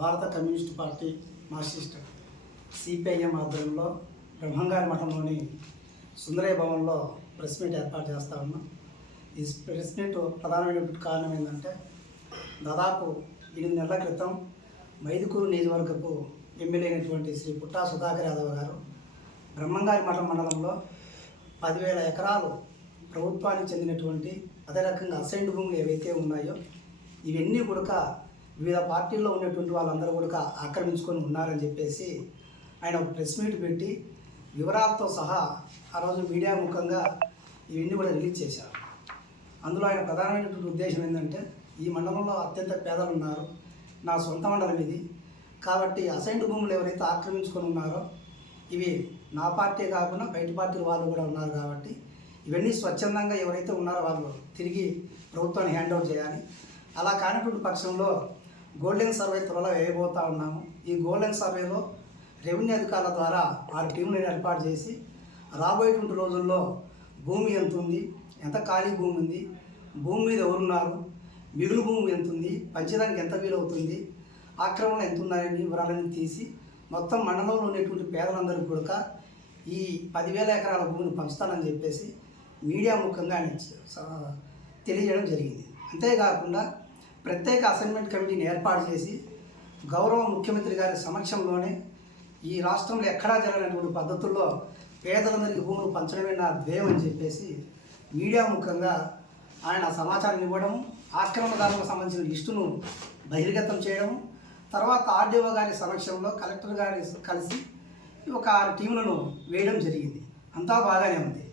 భారత communist party Marxist CPIM ఆధ్వర్యంలో బ్రహ్మంగారి మఠంలోని సుందరయ్య భవన్లో ప్రెస్ మీట్ ఏర్పాటు చేస్తూ ఉన్నాం. ఈ ప్రెస్ మీట్ ప్రధానమైనటువంటి కారణం ఏంటంటే, దాదాపు 8 నెలల క్రితం మైదుకూరు నియోజకవర్గపు ఎమ్మెల్యే అయినటువంటి శ్రీ పుట్టా సుధాకర్ యాదవ్ గారు బ్రహ్మంగారి మఠం మండలంలో 10,000 ఎకరాలు ప్రభుత్వానికి చెందినటువంటి అదే రకంగా అసైన్డ్ భూములు ఏవైతే ఉన్నాయో ఇవన్నీ కూడా వివిధ పార్టీల్లో ఉన్నటువంటి వాళ్ళందరూ కూడా ఆక్రమించుకొని ఉన్నారని చెప్పేసి ఆయన ఒక ప్రెస్ మీట్ పెట్టి వివరాలతో సహా ఆ రోజు మీడియా ముఖంగా ఇవన్నీ కూడా రిలీజ్ చేశారు. అందులో ఆయన ప్రధానమైనటువంటి ఉద్దేశం ఏంటంటే, ఈ మండలంలో అత్యంత పేదలు ఉన్నారు, నా సొంత మండలం ఇది కాబట్టి అసైన్డ్ భూములు ఎవరైతే ఆక్రమించుకొని ఉన్నారో ఇవి నా పార్టీ కాకుండా బయట పార్టీ వాళ్ళు కూడా ఉన్నారు కాబట్టి ఇవన్నీ స్వచ్ఛందంగా ఎవరైతే ఉన్నారో వాళ్ళు తిరిగి ప్రభుత్వాన్ని హ్యాండ్ ఓవర్ చేయాలి. అలా కానటువంటి పక్షంలో గోల్డెన్ సర్వే త్వరలో వేయబోతూ ఉన్నాము. ఈ గోల్డెన్ సర్వేలో రెవెన్యూ అధికారుల ద్వారా 6 టీంలను ఏర్పాటు చేసి రాబోయేటువంటి రోజుల్లో భూమి ఎంత ఉంది, ఎంత ఖాళీ భూమి ఉంది, భూమి మీద ఎవరున్నారు, మిగులు భూమి ఎంత ఉంది, పంచడానికి ఎంత వీలవుతుంది, ఆక్రమణ ఎంత ఉన్నాయని వివరాలన్నీ తీసి మొత్తం మండలంలో ఉండేటువంటి పేదలందరికీ కూడా ఈ 10,000 ఎకరాల భూమిని పంచుతానని చెప్పేసి మీడియా ముఖంగా ఆయన తెలియజేయడం జరిగింది. అంతేకాకుండా ప్రత్యేక అసైన్మెంట్ కమిటీని ఏర్పాటు చేసి గౌరవ ముఖ్యమంత్రి గారి సమక్షంలోనే ఈ రాష్ట్రంలో ఎక్కడా జరగనటువంటి పద్ధతుల్లో పేదలందరికీ భూములు పంచడమే నా ధ్యేయం అని చెప్పేసి మీడియా ముఖంగా ఆయన సమాచారం ఇవ్వడము, ఆక్రమణదారులకు సంబంధించిన లిస్టును బహిర్గతం చేయడము, తర్వాత ఆర్డీఓ గారి సమక్షంలో కలెక్టర్ గారి కలిసి ఒక 6 టీంలను వేయడం జరిగింది. అంతా బాగానే ఉంది.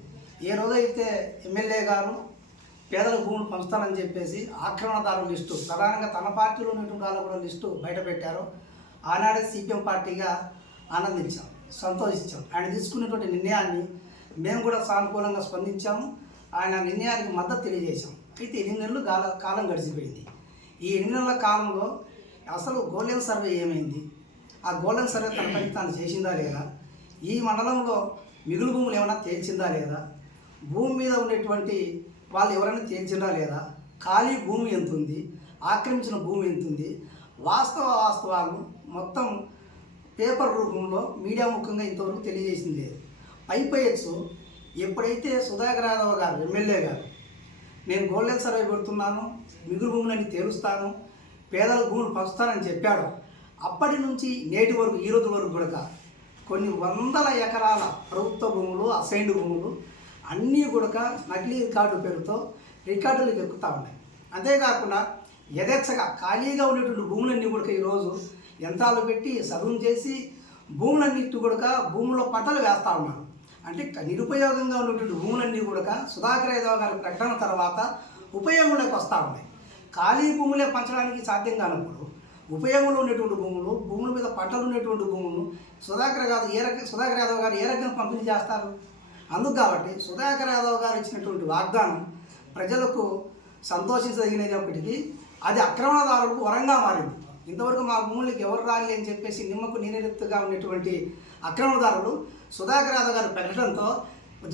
ఏ రోజైతే ఎమ్మెల్యే గారు పేదల భూములు పంచుతానని చెప్పేసి ఆక్రమణదారుల లిస్టు ప్రధానంగా తన పార్టీలో ఉన్నటువంటి వాళ్ళు కూడా లిస్టు బయట పెట్టారో ఆనాడే సిపిఎం పార్టీగా ఆనందించాం, సంతోషించాం. ఆయన తీసుకున్నటువంటి నిర్ణయాన్ని మేము కూడా సానుకూలంగా స్పందించాము. ఆయన నిర్ణయానికి మద్దతు తెలియజేశాం. అయితే 8 నెలలు కాలం గడిచిపోయింది. ఈ 8 నెలల కాలంలో అసలు గోల్డెన్ సర్వే ఏమైంది, ఆ గోల్డెన్ సర్వే తన పని తాను చేసిందా లేదా, ఈ మండలంలో మిగులు భూములు ఏమైనా తేల్చిందా లేదా, భూమి మీద ఉండేటువంటి వాళ్ళు ఎవరైనా తేల్చిందా లేదా, ఖాళీ భూమి ఎంత ఉంది, ఆక్రమించిన భూమి ఎంత ఉంది, వాస్తవాలు మొత్తం పేపర్ రూపంలో మీడియా ముఖంగా ఇంతవరకు తెలియజేసింది లేదు. పైపయచ్చు ఎప్పుడైతే సుధాకర్ యాదవ్ గారు ఎమ్మెల్యే గారు నేను గోల్డెన్ సర్వే పెడుతున్నాను, మిగులు భూములని తేలుస్తాను, పేదల భూములు పంచుతానని చెప్పాడు, అప్పటి నుంచి నేటి వరకు ఈ రోజు వరకు కూడా కొన్ని వందల ఎకరాల ప్రభుత్వ భూములు, అసైన్డ్ భూములు అన్నీ కూడా నకిలీ రికార్డు పేరుతో రికార్డులకు ఎక్కుతూ ఉన్నాయి. అంతేకాకుండా యథేచ్ఛగా ఖాళీగా ఉండేటువంటి భూములన్నీ కూడా ఈరోజు యంత్రాలు పెట్టి సదును చేసి భూములన్నిటి కూడా భూముల్లో పంటలు వేస్తూ ఉన్నారు. అంటే నిరుపయోగంగా ఉన్నటువంటి భూములన్నీ కూడా సుధాకర్ యాదవ్ గారి ప్రకటన తర్వాత ఉపయోగంలోకి వస్తూ ఉన్నాయి. ఖాళీ భూములే పంచడానికి సాధ్యం కానప్పుడు ఉపయోగంలో ఉన్నటువంటి భూముల మీద పంటలు ఉన్నటువంటి భూములు సుధాకర్ యాదవ్ గారు ఏ రకంగా పంపిణీ చేస్తారు? అందుకు కాబట్టి సుధాకర్ యాదవ్ గారు ఇచ్చినటువంటి వాగ్దానం ప్రజలకు సంతోషించదగినప్పటికీ అది ఆక్రమణదారులకు వరంగా మారింది. ఇంతవరకు మా భూములకి ఎవరు రాలి అని చెప్పేసి నిమ్మకు నీరెత్తుగా ఉన్నటువంటి ఆక్రమణదారులు సుధాకర్ యాదవ్ గారి ప్రకటనతో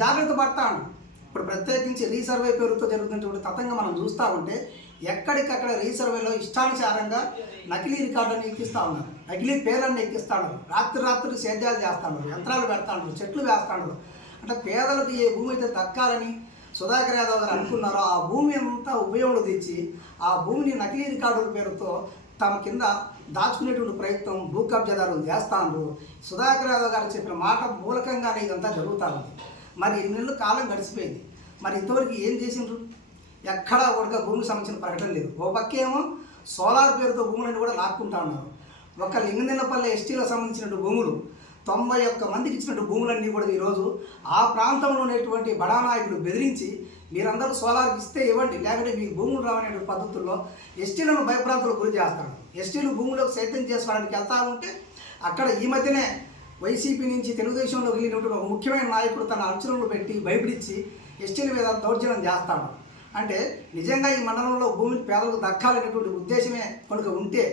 జాగ్రత్త పడతాను. ఇప్పుడు ప్రత్యేకించి రీసర్వే పేరుతో జరుగుతున్నటువంటి తతంగా మనం చూస్తూ ఉంటే ఎక్కడికక్కడ రీసర్వేలో ఇష్టానుసారంగా నకిలీ రికార్డులను ఎక్కిస్తూ ఉన్నారు, నకిలీ పేర్లను ఎక్కిస్తూ ఉన్నారు, రాత్రి సేద్యాలు చేస్తూ ఉన్నారు, యంత్రాలు పెడతా ఉన్నారు, చెట్లు వేస్తూ ఉన్నారు. అంటే పేదలకు ఏ భూమి అయితే దక్కాలని సుధాకర్ యాదవ్ గారు అనుకున్నారో ఆ భూమి అంతా ఉపయోగం తెచ్చి ఆ భూమిని నకిలీ రికార్డుల పేరుతో తమ కింద దాచుకునేటువంటి ప్రయత్నం భూ కబ్జాదారులు చేస్తాను. సుధాకర్ యాదవ్ గారు చెప్పిన మాట మూలకంగానే ఇదంతా జరుగుతూ ఉంది. మరి 8 నెలలు కాలం గడిచిపోయింది. మరి ఇంతవరకు ఏం చేసిండ్రు? ఎక్కడా కూడా భూమికి సంబంధించిన ప్రకటన లేదు. ఓ పక్కేమో సోలార్ పేరుతో భూములను కూడా లాక్కుంటా ఉన్నారు. ఒక లింగనిల్లపల్లె ఎస్టీలకు సంబంధించిన భూములు 91 మందికి ఇచ్చినట్టు భూములన్నీ కూడా ఈరోజు ఆ ప్రాంతంలో ఉన్నటువంటి బడా నాయకులు బెదిరించి మీరందరూ సోలార్కి ఇస్తే ఇవ్వండి, లేకపోతే మీకు భూములు రావనే పద్ధతుల్లో ఎస్టీలను భయప్రాంతాలకు గురి చేస్తాడు. ఎస్టీలు భూములకు సేద్యం చేసుకోవడానికి వెళ్తా ఉంటే అక్కడ ఈ మధ్యనే వైసీపీ నుంచి తెలుగుదేశంలోకి వెళ్ళినటువంటి ఒక ముఖ్యమైన నాయకుడు తన అంచనలు పెట్టి భయపడించి ఎస్టీల మీద దౌర్జన్యం చేస్తాడు. అంటే నిజంగా ఈ మండలంలో భూమిని పేదలకు దక్కాలనేటువంటి ఉద్దేశమే కనుక ఉంటే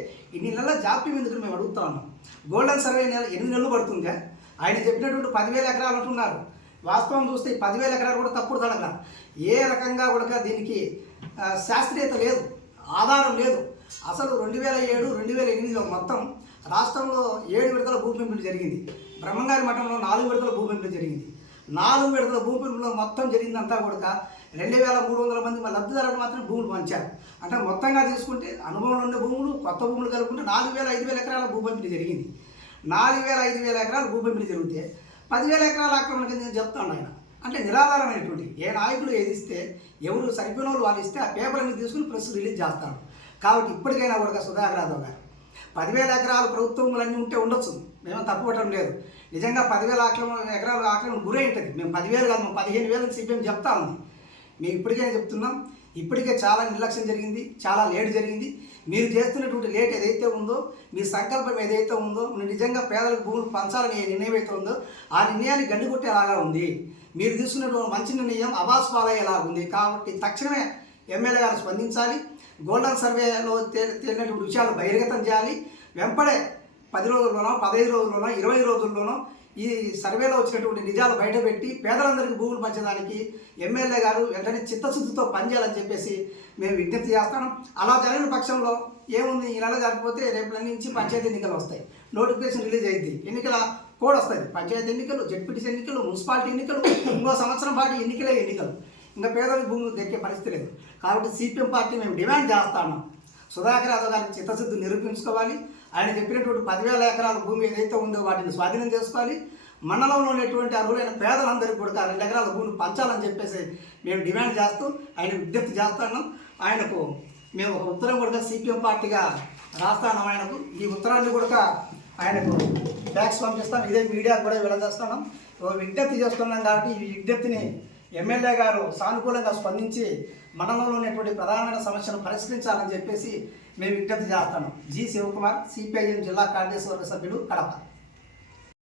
8 నెలల జాప్యం ఎందుకు మేము అడుగుతా ఉన్నాం. గోల్డెన్ సర్వే 8 నెలలు పడుతుందా? ఆయన చెప్పినటువంటి 10,000 ఎకరాలు అంటున్నారు. వాస్తవం చూస్తే 10,000 ఎకరాలు కూడా తప్పుడు తడగా ఏ రకంగా కూడా దీనికి శాస్త్రీయత లేదు, ఆధారం లేదు. అసలు 2007, 2008లో మొత్తం రాష్ట్రంలో 7 విడతల భూ పెంపుడు జరిగింది. బ్రహ్మంగారి మఠంలో 4 విడతల భూ పెంపుడు జరిగింది. 4 విడతల భూ పెంపులో మొత్తం జరిగిందంతా కూడా 2300 మంది లబ్ధిదారులకు మాత్రం భూములు పంచారు. అంటే మొత్తంగా తీసుకుంటే అనుభవంలో ఉండే భూములు, కొత్త భూములు కలుపుకుంటే 4000, 5000 ఎకరాల భూ పంపిణీ జరిగింది. 4000, 5000 ఎకరాల భూ పంపిణీ జరిగితే 10,000 ఎకరాల ఆక్రమణ కింద నేను చెప్తాను ఆయన. అంటే నిరాధారమైనటువంటి ఏ నాయకులు ఏది ఇస్తే, ఎవరు సరిపోయిన వాళ్ళు ఇస్తే ఆ పేపర్ని తీసుకుని ప్రెస్ రిలీజ్ చేస్తాను. కాబట్టి ఇప్పటికైనా కూడా సుధాకర్ యాదవ్ గారు 10,000 ఎకరాలు ప్రభుత్వములన్నీ ఉంటే ఉండొచ్చు, మేము తప్పుపట్టడం లేదు. నిజంగా 10,000 ఎకరాల ఆక్రమణ గురై ఉంటుంది. మేము 10,000 కాదు, మేము 15,000 సిపిఎం చెప్తా ఉంది. మేము ఇప్పటికే చెప్తున్నాం. ఇప్పటికే చాలా నిర్లక్ష్యం జరిగింది, చాలా లేట్ జరిగింది. మీరు చేస్తున్నటువంటి లేట్ ఏదైతే ఉందో, మీ సంకల్పం ఏదైతే ఉందో, మీరు నిజంగా పేదలకు భూములు పంచాలని నిర్ణయం అయితే ఉందో ఆ నిర్ణయాన్ని గండికొట్టేలాగా ఉంది. మీరు తీసుకున్నటువంటి మంచి నిర్ణయం అవాస్ పాలయ్యేలాగా ఉంది. కాబట్టి తక్షణమే ఎమ్మెల్యే గారు స్పందించాలి. గోల్డెన్ సర్వేలో తేలినటువంటి విషయాలు బహిర్గతం చేయాలి. వెంపడే 10 రోజుల్లోనో, 15 రోజుల్లోనో, 20 రోజుల్లోనో ఈ సర్వేలో వచ్చినటువంటి నిజాలు బయటపెట్టి పేదలందరికీ భూములు పంచడానికి ఎమ్మెల్యే గారు వెంటనే చిత్తశుద్ధితో పనిచేయాలని చెప్పేసి మేము విజ్ఞప్తి చేస్తాం. అలా జరిగిన పక్షంలో ఏముంది, ఈ నెల జరిగిపోతే రేపు నుంచి పంచాయతీ ఎన్నికలు వస్తాయి, నోటిఫికేషన్ రిలీజ్ అయ్యింది, ఎన్నికల కోడ్ వస్తుంది. పంచాయతీ ఎన్నికలు, జెడ్పీటీసీ ఎన్నికలు, మున్సిపాలిటీ ఎన్నికలు, ఇంకో సంవత్సరం పాటు ఎన్నికలే ఎన్నికలు. ఇంకా పేదలకు భూములు దక్కే పరిస్థితి లేదు. కాబట్టి సిపిఎం పార్టీ మేము డిమాండ్ చేస్తాము, సుధాకర్ యాదవ్ గారికి చిత్తశుద్ధి నిరూపించుకోవాలి. ఆయన చెప్పినటువంటి 10,000 ఎకరాల భూమి ఏదైతే ఉందో వాటిని స్వాధీనం చేసుకోవాలి. మండలంలో ఉన్నటువంటి అర్హులైన పేదలందరికీ కూడా 2 ఎకరాల భూమిని పంచాలని చెప్పేసి మేము డిమాండ్ చేస్తూ ఆయన విజ్ఞప్తి చేస్తాను. ఆయనకు మేము ఒక ఉత్తరం కూడా సిపిఎం పార్టీగా రాస్తాను. ఆయనకు ఈ ఉత్తరాన్ని కూడా ఆయనకు ఫ్యాక్స్ పంపిస్తాం. ఇదే మీడియాకు కూడా వెళ్ళజేస్తున్నాం. విజ్ఞప్తి చేస్తున్నాం. కాబట్టి ఈ విజ్ఞప్తిని ఎమ్మెల్యే గారు సానుకూలంగా స్పందించి మండలంలో ఉన్నటువంటి ప్రధానమైన సమస్యను పరిష్కరించాలని చెప్పేసి మేము విజ్ఞప్తి చేస్తాను. జి శివకుమార్, సిపిఐఎం జిల్లా కార్యదర్శి వర్గ సభ్యులు, కడప.